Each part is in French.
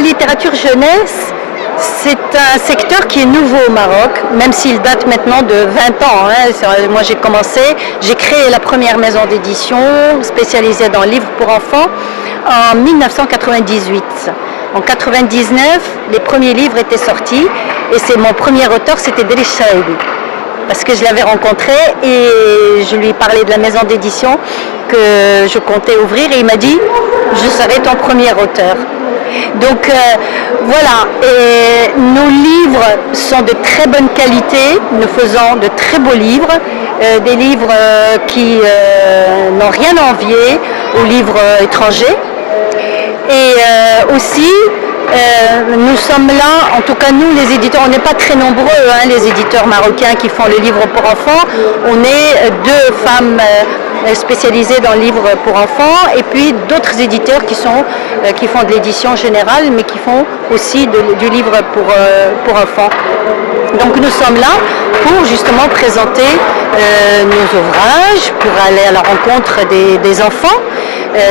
littérature jeunesse, c'est un secteur qui est nouveau au Maroc, même s'il date maintenant de 20 ans. Moi j'ai créé la première maison d'édition spécialisée dans livres pour enfants en 1998. En 1999, les premiers livres étaient sortis et c'est mon premier auteur, c'était Driss Chaibi. Parce que je l'avais rencontré et je lui ai parlé de la maison d'édition que je comptais ouvrir et il m'a dit « je serai ton premier auteur ». Donc voilà, et nos livres sont de très bonne qualité, nous faisons de très beaux livres, des livres qui n'ont rien à envier aux livres étrangers. Et aussi, nous sommes là, en tout cas nous les éditeurs, on n'est pas très nombreux, les éditeurs marocains qui font le livre pour enfants. On est 2 femmes spécialisées dans le livre pour enfants et puis d'autres éditeurs qui font de l'édition générale mais qui font aussi du livre pour enfants. Donc nous sommes là pour justement présenter nos ouvrages, pour aller à la rencontre des enfants,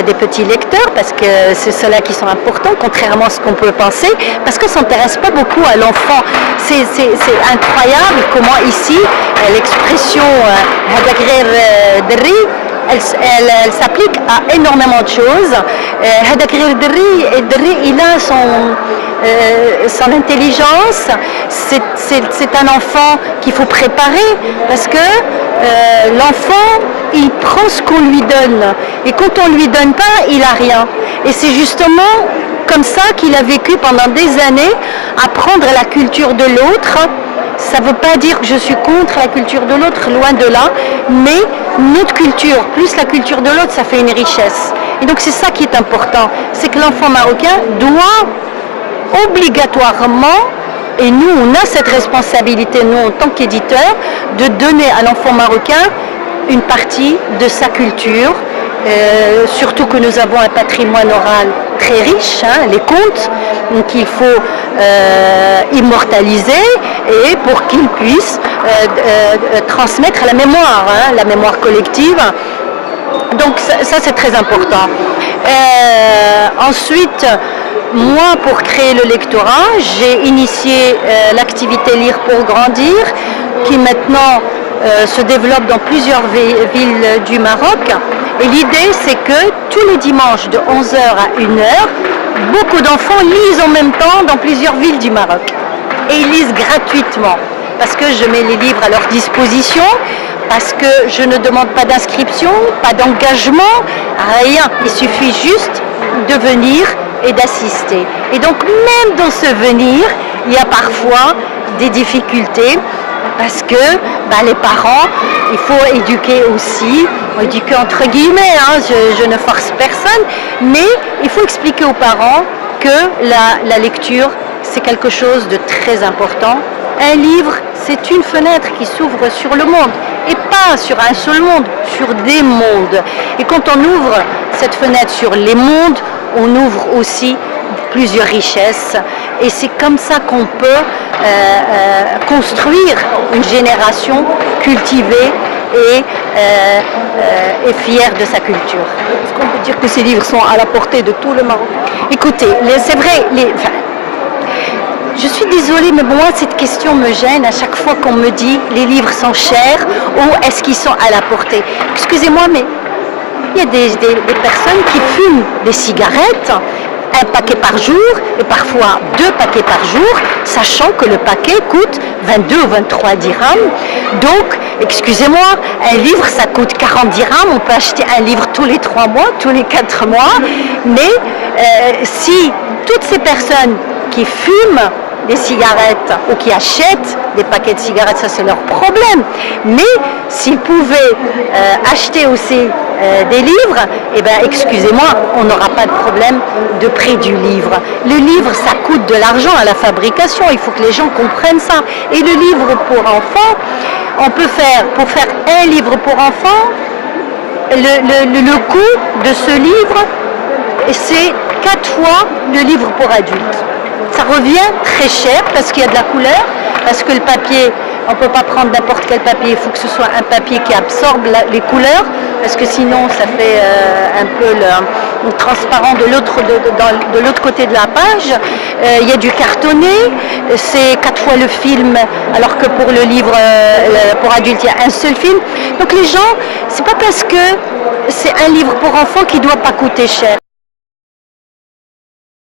des petits lecteurs, parce que c'est ceux-là qui sont importants, contrairement à ce qu'on peut penser, parce qu'on ne s'intéresse pas beaucoup à l'enfant. C'est incroyable comment ici, l'expression « hadagrir derri », elle s'applique à énormément de choses. Hadagrir derri, il a son intelligence, c'est un enfant qu'il faut préparer, parce que l'enfant, il prend ce qu'on lui donne. Et quand on ne lui donne pas, il n'a rien. Et c'est justement comme ça qu'il a vécu pendant des années, apprendre la culture de l'autre. Ça ne veut pas dire que je suis contre la culture de l'autre, loin de là, mais notre culture, plus la culture de l'autre, ça fait une richesse. Et donc c'est ça qui est important, c'est que l'enfant marocain doit obligatoirement, et nous on a cette responsabilité, nous en tant qu'éditeurs, de donner à l'enfant marocain une partie de sa culture, surtout que nous avons un patrimoine oral très riche, les contes, donc il faut immortaliser et pour qu'il puisse transmettre la mémoire collective. Donc ça c'est très important. Ensuite, moi pour créer le lectorat, j'ai initié l'activité Lire pour grandir, qui maintenant se développe dans plusieurs villes du Maroc. Et l'idée, c'est que tous les dimanches de 11h à 1h, beaucoup d'enfants lisent en même temps dans plusieurs villes du Maroc. Et ils lisent gratuitement, parce que je mets les livres à leur disposition, parce que je ne demande pas d'inscription, pas d'engagement, rien. Il suffit juste de venir et d'assister. Et donc, même dans ce venir, il y a parfois des difficultés, parce que les parents, il faut éduquer aussi, éduquer entre guillemets, je ne force personne, mais il faut expliquer aux parents que la lecture, c'est quelque chose de très important. Un livre, c'est une fenêtre qui s'ouvre sur le monde, et pas sur un seul monde, sur des mondes. Et quand on ouvre cette fenêtre sur les mondes, on ouvre aussi plusieurs richesses. Et c'est comme ça qu'on peut construire une génération cultivée et fière de sa culture. Est-ce qu'on peut dire que ces livres sont à la portée de tout le Maroc? Écoutez, c'est vrai, je suis désolée, mais moi cette question me gêne à chaque fois qu'on me dit les livres sont chers ou est-ce qu'ils sont à la portée. Excusez-moi, mais il y a des personnes qui fument des cigarettes, un paquet par jour et parfois 2 paquets par jour, sachant que le paquet coûte 22 ou 23 dirhams. Donc, excusez-moi, un livre ça coûte 40 dirhams, on peut acheter un livre tous les 3 mois, tous les 4 mois, mais si toutes ces personnes qui fument des cigarettes ou qui achètent des paquets de cigarettes, ça c'est leur problème. Mais s'ils pouvaient acheter aussi des livres, eh bien excusez-moi, on n'aura pas de problème de prix du livre. Le livre, ça coûte de l'argent à la fabrication, il faut que les gens comprennent ça. Et le livre pour enfants, on peut faire, pour faire un livre pour enfants, le coût de ce livre, c'est 4 fois le livre pour adultes. Ça revient très cher parce qu'il y a de la couleur, parce que le papier, on ne peut pas prendre n'importe quel papier, il faut que ce soit un papier qui absorbe les couleurs. parce que sinon ça fait un peu le transparent de l'autre côté de la page. Il y a du cartonné, c'est 4 fois le film, alors que pour le livre pour adultes, il y a un seul film. Donc les gens, c'est pas parce que c'est un livre pour enfants qui ne doit pas coûter cher.